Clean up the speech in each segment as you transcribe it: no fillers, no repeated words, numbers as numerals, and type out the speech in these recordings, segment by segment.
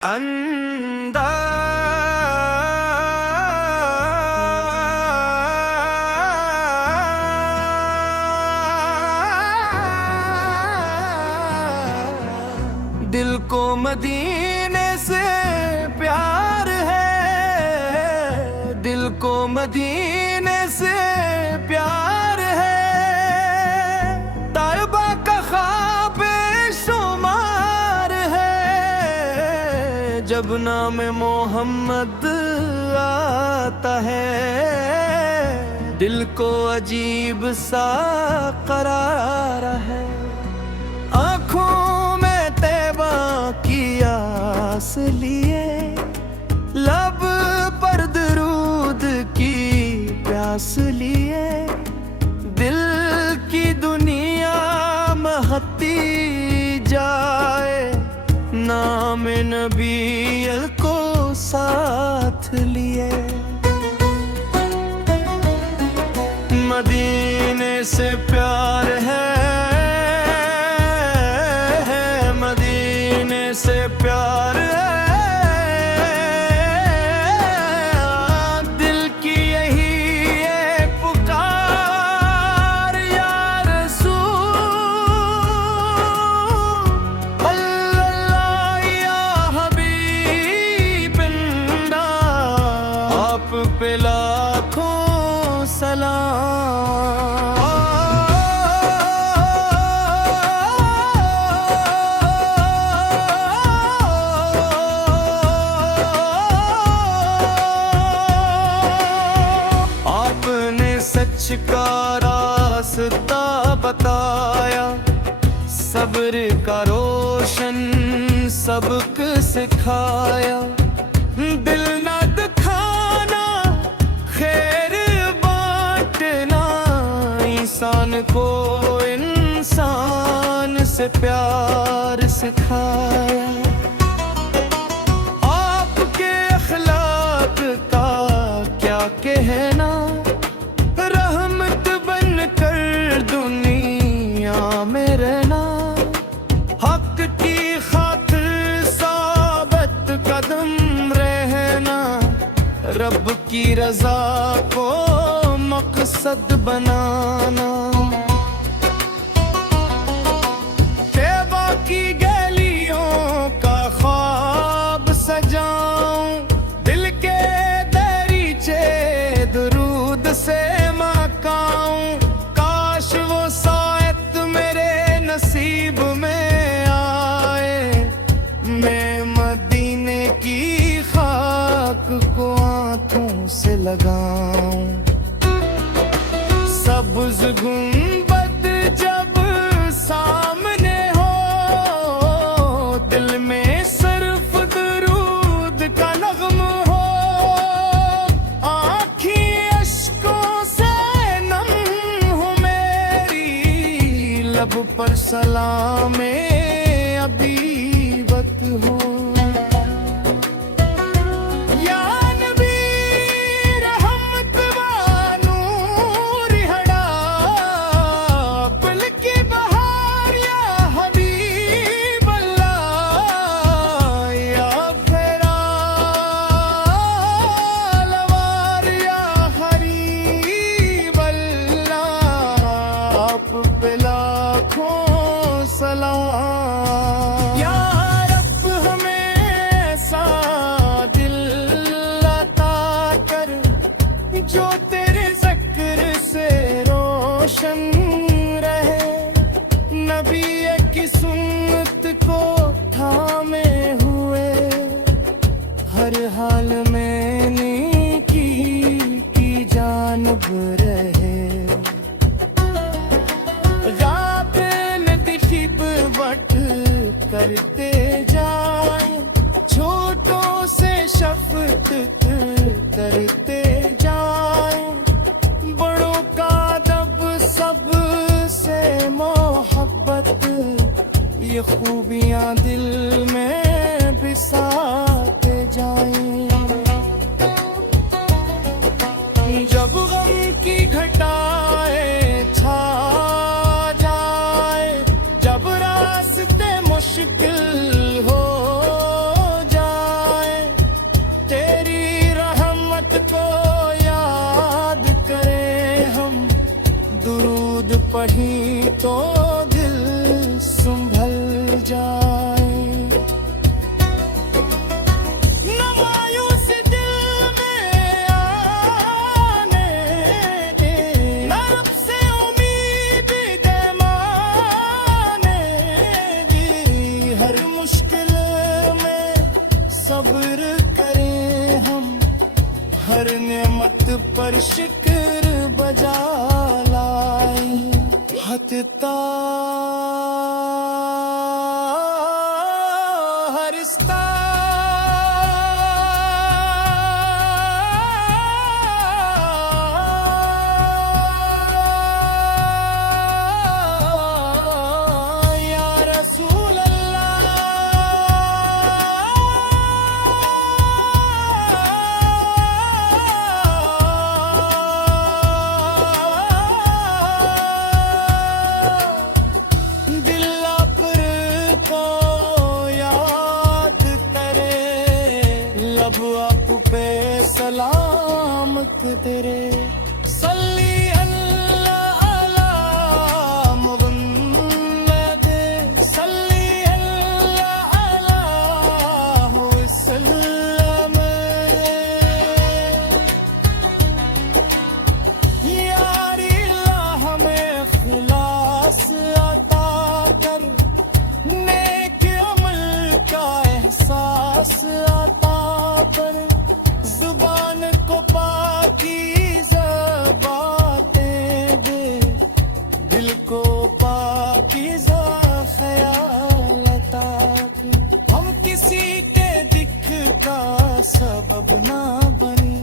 अंदा दिल को मदीने से प्यार है, दिल को मदीने से प्यार है। तैबा का ख्वाब शुमार है, जब नाम मोहम्मद आता है दिल को अजीब सा करार है। आँखों की आस लिए लब पर दरूद की प्यास लिए, दिल की दुनिया महती जाए नाम नबी को साथ लिए। मदीने से प्यार है, से प्यार है, दिल की यही है पुकार या रसूल अल्लाह या हबीबिल्लाह, आप पे लाखों सलाम। सच का रास्ता बताया, सब्र का रोशन सबक सिखाया। दिल ना दिखाना खैर बांटना, इंसान को इंसान से प्यार सिखाया। आपके अखलाक का क्या कहना, रब की रजा को मकसद बनाना। तैबा की गलियों का ख्वाब सजाऊं, दिल के दरीचे दरूद से मकाऊं। काश वो सायत मेरे नसीब में आए, मैं मदीने की खाक को हाथों से लगाऊं। सब्ज़ गुंबद जब सामने हो, दिल में सिर्फ दरूद का नग़्म हो। आँखें अश्कों से नम हो मेरी, लब पर सलामे अबीबत हो। जो तेरे ज़िक्र से रोशन रहे, नबी की सुन्नत को थामे हुए, हर हाल में नेकी की जानिब रहे। गाफिल खिदमत करते जाए, छोटों से शफ़क़त करते जाए, बड़ों का अदब सबसे मोहब्बत, ये खूबियाँ दिल में बिसाते जाएं। जब गम की घटाएं छा जाए, जब रास्ते मुश्किल हो जाए, पढ़ी तो दिल संभल जाए। न मायूस दिल में आने, न रब से उम्मीद माने दी। हर मुश्किल में सब्र करें हम, हर नेमत पर शुक्र बजा लाए। हत्ता हरिस्ता या रसूल पे सलामत तेरे। सल्ली अल्लाह अला मुहम्मद, सल्ली अल्लाह अला वसल्लम। यारी अल्लाह हमें इखलास अता कर, नेक अमल का एहसास अता कर। जुबान को पाकीज़ा बातें दे, दिल को पाकीज़ा ख्याल अता कर। हम किसी के दिख का सबब ना बनी,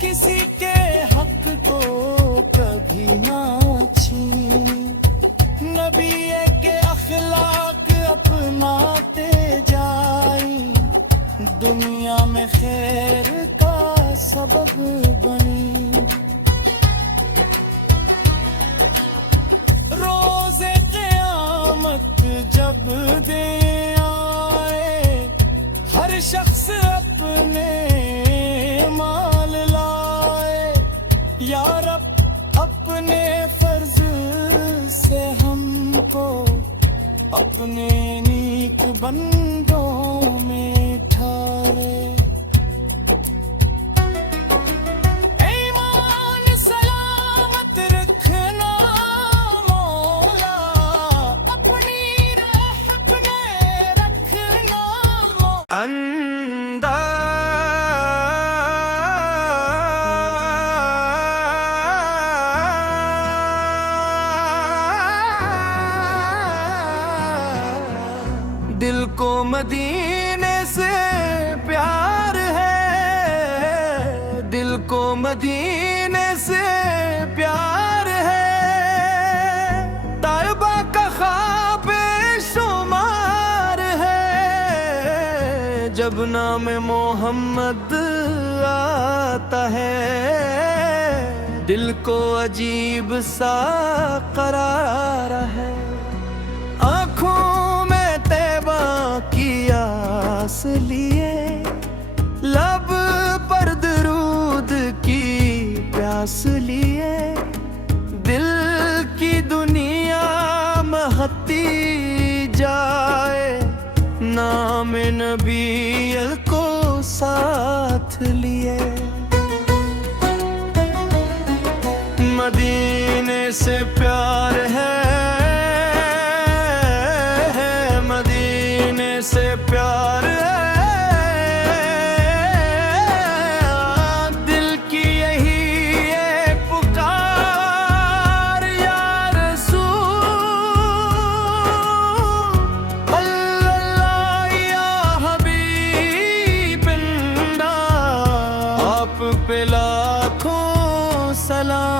किसी के हक को कभी ना छीनी। नबी के अखलाक अपनाते जाई, दुनिया में खैर का सबब बनी। रोज़े क़यामत जब दे आए, हर शख्स अपने माल लाए। या रब अपने फर्ज से हमको अपने नीक बंदों में ठारे। ईमान सलामत रखना मौला, अपनी राह अपने रखना मौला। दिल को मदीने से प्यार है, दिल को मदीने से प्यार है। तैबा का ख्वाब शुमार है, जब नाम मोहम्मद आता है। दिल को अजीब सा करार है। आँखों की आस लिए, लब पर दरूद की प्यास लिए। दिल की दुनिया महती जाए, नाम नबी को साथ लिए। मदीने से प्यार है, से प्यार है। दिल की यही है पुकार, या रसूल अल्लाह या हबीबल्लाह। आप पे लाखों सलाम।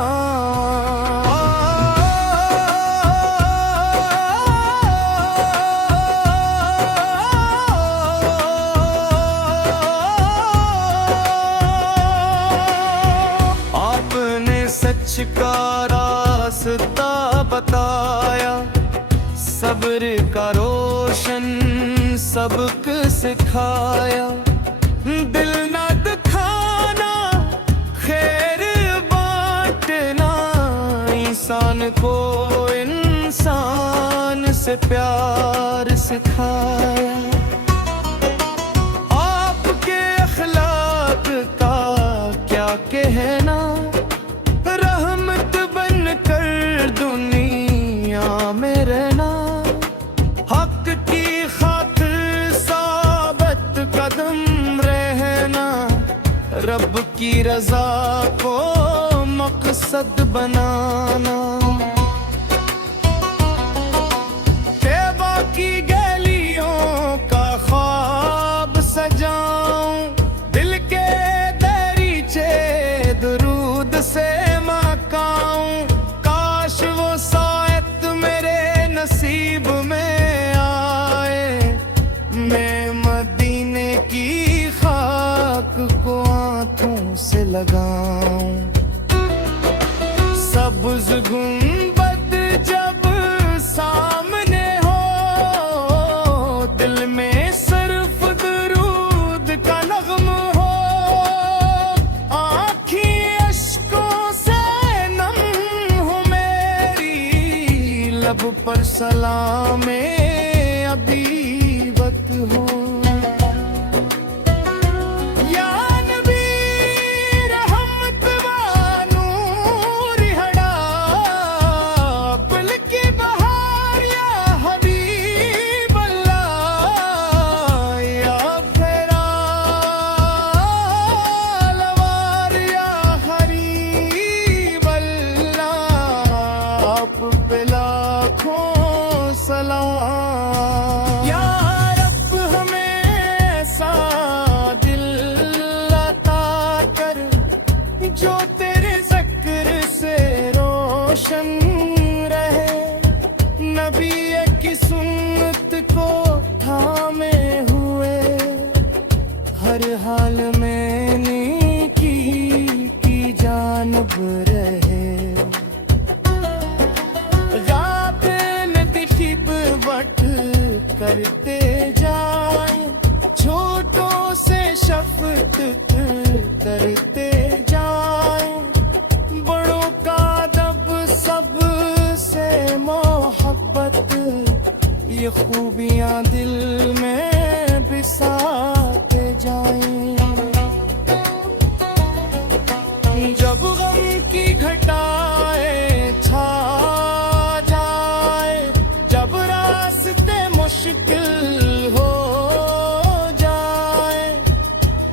सच का रास्ता बताया, सब्र का रोशन सबक सिखाया। दिल न दुखाना, खैर बांटना, इंसान से प्यार सिखाया, आपके अखलाक का क्या कहना, रहमत बनकर दुनिया में रहना, हक की खातिर साबित कदम रहना, रब की रजा को मकसद बनाना। तैबा की गलियों का ख्वाब सजाऊं, दिल के दरीचे दुरूद से मकाऊं, काश वो सायत मेरे नसीब में आए, मैं मदीने की खाक को आंखों से लगाऊं। सब्ज़ गुंबद जब सामने हो, दिल में सिर्फ दुरूद का नग़्म हो, आँखें अश्कों से नम हो मेरी, लब पर सलामे अबीबत हो। जो तेरे ज़िक्र से रोशन रहे, नबी की सुन्नत को थामे हुए, हर हाल में नेकी की जानब रहे। गाफिल खिदमत करते जाए, छोटों से शफ़क़त करते जाए, बड़ों का अदब सबसे मोहब्बत, ये खूबियाँ दिल में बिसाते जाएं। जब गम की घटाएं छा जाए, जब रास्ते मुश्किल हो जाए,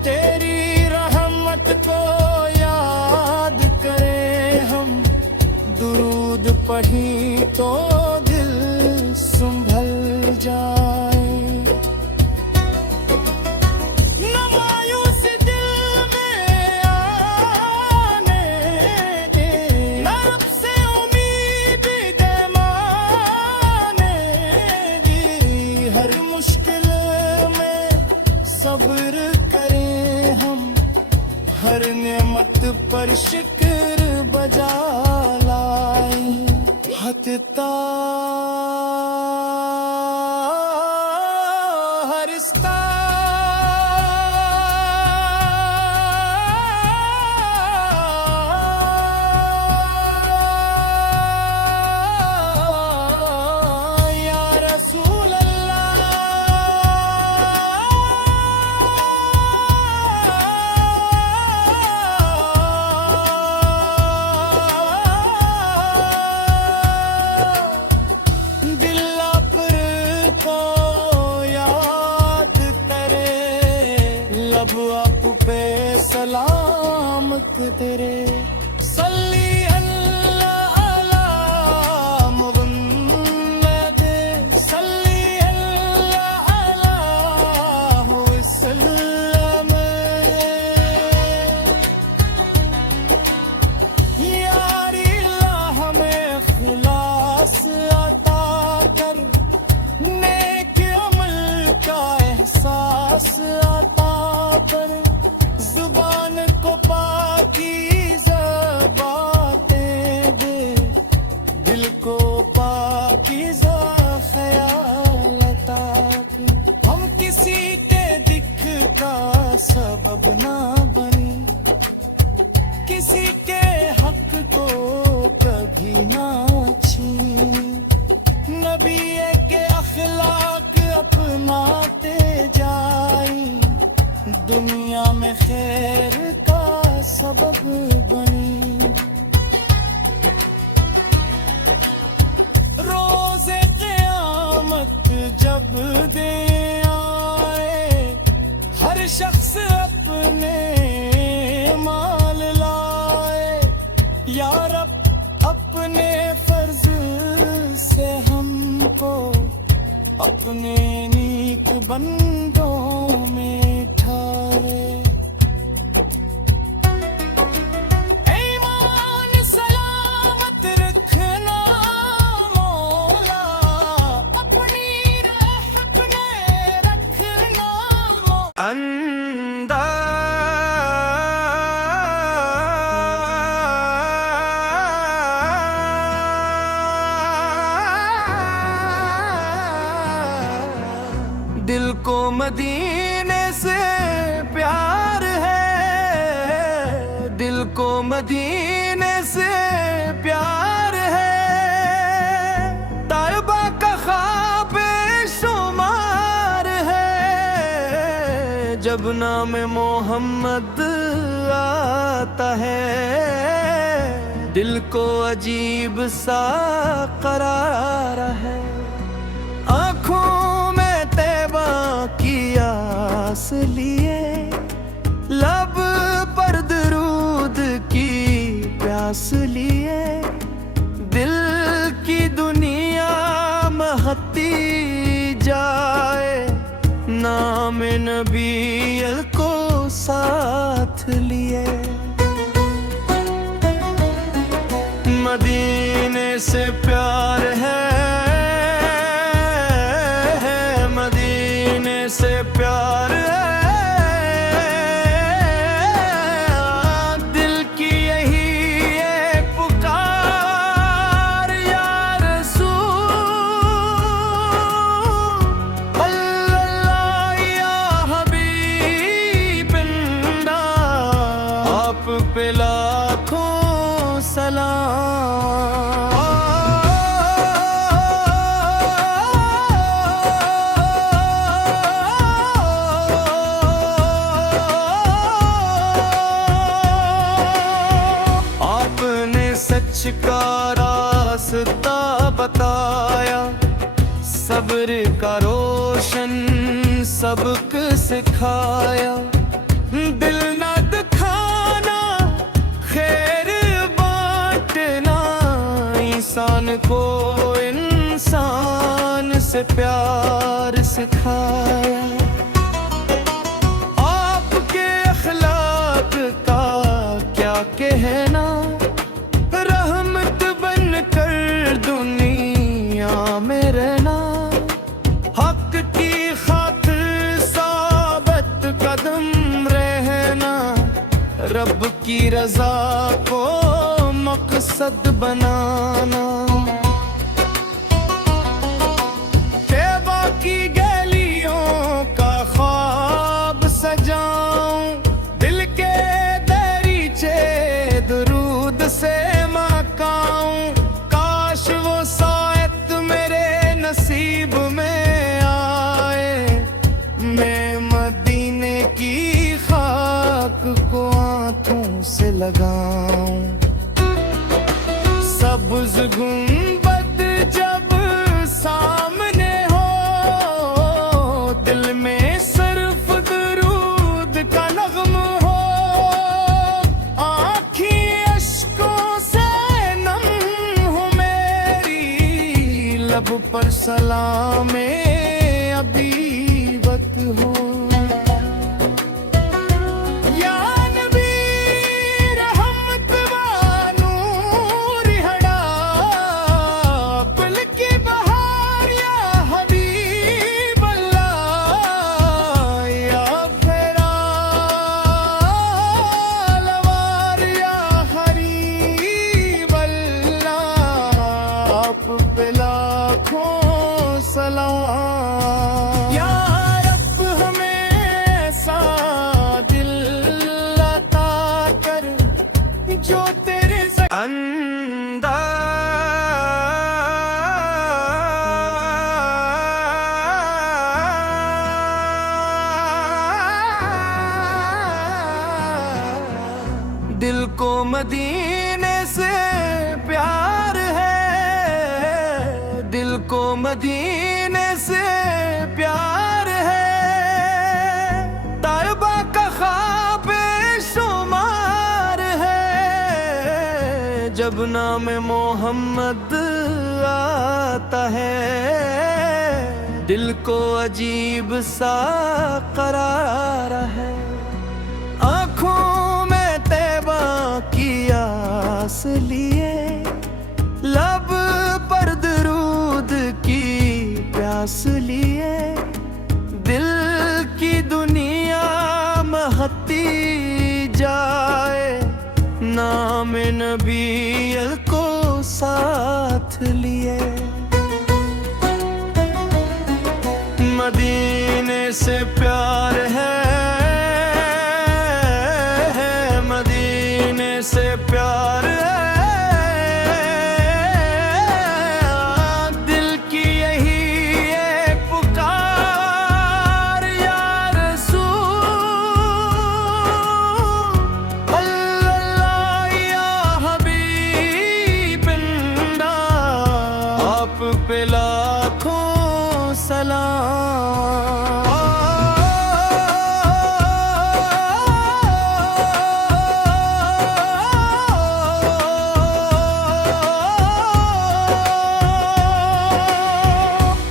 तेरी रहमत को याद करें हम, दुरूद पढ़ी तो दिल संभल जाए। न मायूस दिल में आने, न रब से उम्मीद माने, हर मुश्किल में सब्र करें हम, हर नेमत पर शुक्र बजा लाए। हत्ता हरिस्ता या रसूल अल्लाह, दिल पर को याद करे, लब आप पे सलामत तेरे। सल्ली अल्लाह अला मुहम्मद, सल्ली अल्लाह अला वसल्लम, यारी अल्लाह हमें खुलास अता कर, नेक अमल का एहसास अता कर, जुबान को पाकीज़ा बातें दे, दिल को पाकीज़ा ख्याल अता कर। हम किसी के दिख का सबब ना बनी, किसी के हक को कभी ना छीनी, नबी दुनिया में खैर का सबब बनी। रोज़े क़यामत जब दे आए, हर शख्स अपने माल लाए। या रब अपने फर्ज से हमको अपने नीक बंदों में ठारे। ईमान सलामत रखना मौला, अपनी राह अपने रखना मौला। दिल को मदीने से प्यार है, दिल को मदीने से प्यार है। तैबा का ख्वाब शुमार है, जब नाम मोहम्मद आता है, दिल को अजीब सा करार है। आँखों की आस लिए, लब पर दरूद की प्यास लिए, दिल की दुनिया महती जाए, नाम नबी को साथ लिए। मदीने से प्यार है, से प्यार है, दिल की यही है पुकार। या रसूल अल्लाह या हबीबल्लाह, आप पे लाखों सलाम। सच का रास्ता बताया, सब्र का रोशन सबक सिखाया। दिल न दिखाना, खैर बांटना, इंसान को इंसान से प्यार सिखाया। आपके अखलाक का क्या कहना, रब की रजा को मकसद बनाना। तैबा की गलियों का ख्वाब सजाऊं, दिल के दरीचे दरूद से मकाऊं। काश वो सायत मेरे नसीब में आए, मैं मदीने की खाक को हाथों से लगाऊं। सब्ज़ गुंबद जब सामने हो, दिल में सिर्फ दरूद का नग़्म हो। आँखें अश्कों से नम हो मेरी, लब पर सलामे अबीबत हो। लाखों सलाम। मदीने से प्यार है, दिल को मदीने से प्यार है। तैयबा का ख्वाब शुमार है, जब नाम मोहम्मद आता है दिल को अजीब सा करार है। आँखों में तैयबा की आस लिए, लब पर दरूद की प्यास लिए, दिल की दुनिया महती जाए, नाम नबी को साथ लिए। मदीने से प्यार है, मदीने से प्यार है, दिल की यही है पुकार या रसूल अल्लाह या हबीबल्लाह, आप पे लाखों सलाम।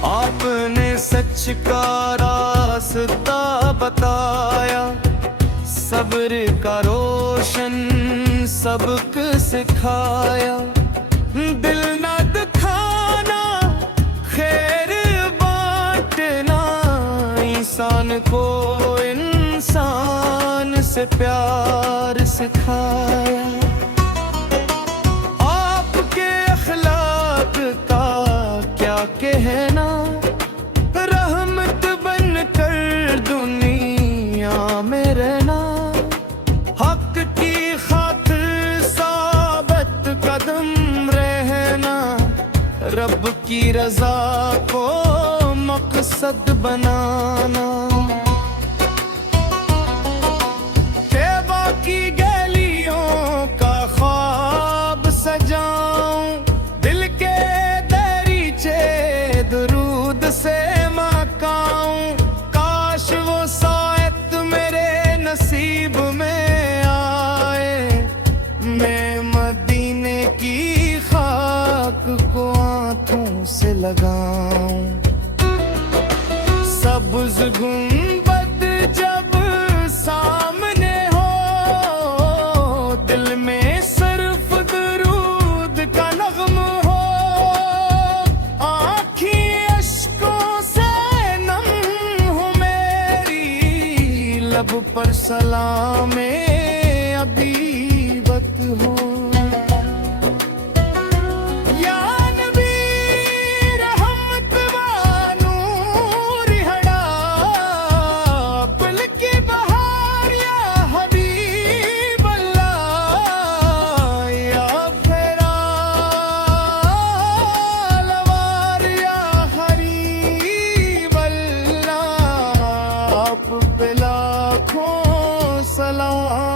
आपने सच का रास्ता बताया, सब्र का रोशन सबक सिखाया। दिल न दिखाना, खैर बांटना, इंसान को इंसान से प्यार सिखाया। आपके अखलाक का क्या कहना, रहमत बनकर दुनिया में रहना। हक की खातिर साबित कदम रहना, रब की रजा को मकसद बनाना। तैयबा की गलियों का ख्वाब सजाऊं, दिल के दरीचे दरूद से मकाऊं। काश वो सायत मेरे नसीब में आए, मैं मदीने की खाक को हाथों से लगाऊं। सब्ज़ गुंबद जब सामने हो, दिल में सिर्फ दरूद का नग़्म हो। आँखें अश्कों से नम हो मेरी, लब पर सलामे अबीबत हो। लाखों सलाम।